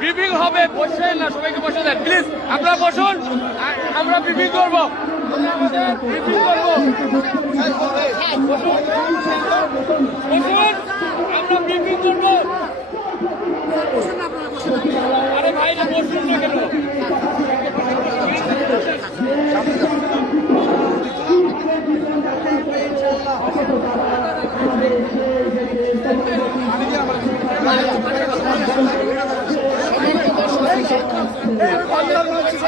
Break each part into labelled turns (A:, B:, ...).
A: Briefing হবে বসে না সবাইকে বসে দেন। প্লিজ আপনারা বসুন। আমরা ব্রিফিং করব। আমরা ব্রিফিং করব আরে ভাই না বসুন না কেন?
B: এই বাংলার মাটিতে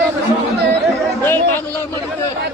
B: এই বাংলার মাটিতে শিক্ষা হিসেবে আমরা আজকে সারা শিক্ষকদের কাছে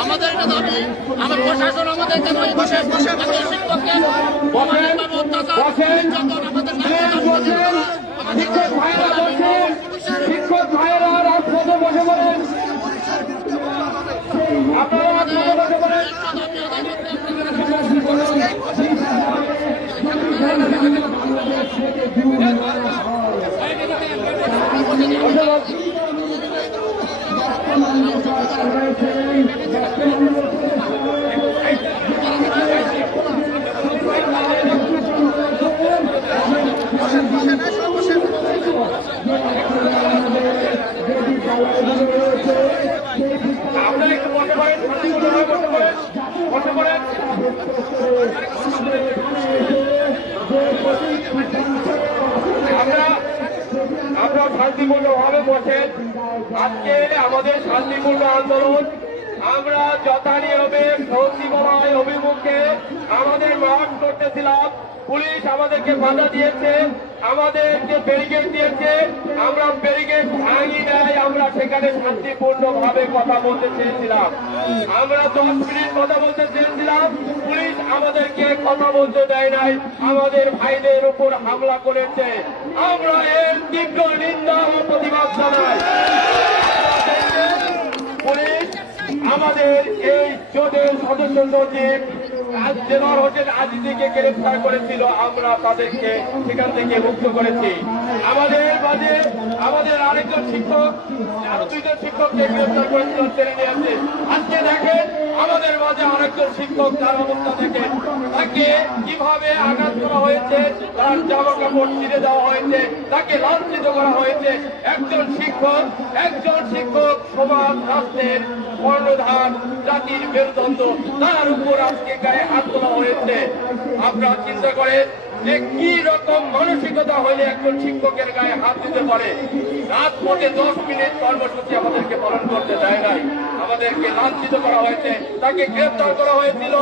B: আমাদের এটা দাবি আমার প্রশাসন আমাদের কেন শিক্ষককে অমানবিকভাবে
A: শিক্ষক আপনারা একটু বসে পড়েন শান্তিপূর্ণভাবে বসে পড়েন বসে পড়েন আমরা আমরা শান্তিপূর্ণভাবে বসেন আজকে আমাদের শান্তিপূর্ণ আন্দোলন। আমরা যথানিয়মে সচিবালয় অভিমুখে আমাদের মাঠ করতেছিলাম। পুলিশ আমাদেরকে বাধা দিয়েছে আমাদেরকে ব্যারিকেড দিয়েছে, আমরা ব্যারিকেড ভাঙি নাই, আমরা সেখানে শান্তিপূর্ণ ভাবে কথা বলতে চেয়েছিলাম। আমরা দশ মিনিট কথা বলতে চেয়েছিলাম, পুলিশ আমাদেরকে কথা বলতে দেয় নাই, আমাদের ভাইদের উপর হামলা করেছে। আমরা এর তীব্র নিন্দা ও প্রতিবাদ জানাই। আমাদের এই চোদ্দের সদস্য সচিব জেনার হোসেন আজিজিকে গ্রেফতার করেছিল। আমরা তাদেরকে সেখান থেকে মুক্ত করেছি। আমাদের মাঝে আমাদের আরেকজন শিক্ষক, আরও আজকে দেখেন, আমাদের মাঝে আরেকজন শিক্ষক তার অবস্থা দেখেন। তাকে কীভাবে আঘাত করা হয়েছে, তার জামা কাপড় ছিঁড়ে দেওয়া হয়েছে, তাকে লাঞ্ছিত করা হয়েছে। একজন শিক্ষক একজন শিক্ষক সমাজ রাষ্ট্রের কর্ণধার, জাতির মেরুদণ্ড, তার উপর আজকে গায়ে হাত তোলা হয়েছে। আপনারা চিন্তা করেন যে কি রকম মানসিকতা হলে একজন শিক্ষকের গায়ে হাত দিতে পারে? রাত পথে দশ মিনিট কর্মসূচি আমাদেরকে পালন করতে দেয় নাই। আমাদেরকে লাঞ্ছিত করা হয়েছে, তাকে গ্রেফতার করা হয়েছিল।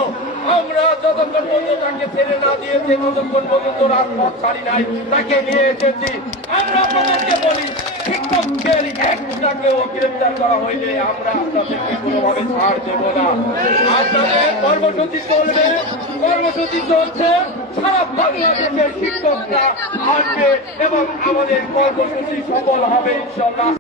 A: আমরা যতক্ষণ পর্যন্ত তাকে ছেড়ে না দিয়েছে, ততক্ষণ পর্যন্ত রাজপথ ছাড়ি নাই, তাকে নিয়ে এসেছি। আমরা আপনাদেরকে বলি শিক্ষকদের একটাকেও গ্রেফতার করা হইলে আমরা আপনাদেরকে কোনোভাবে ছাড় দেব না। আপনাদের কর্মসূচি চলবে। কর্মসূচি চলছে। সারা বাংলাদেশের শিক্ষকরা আসবে এবং আমাদের কর্মসূচি সফল হবে ইনশাল্লাহ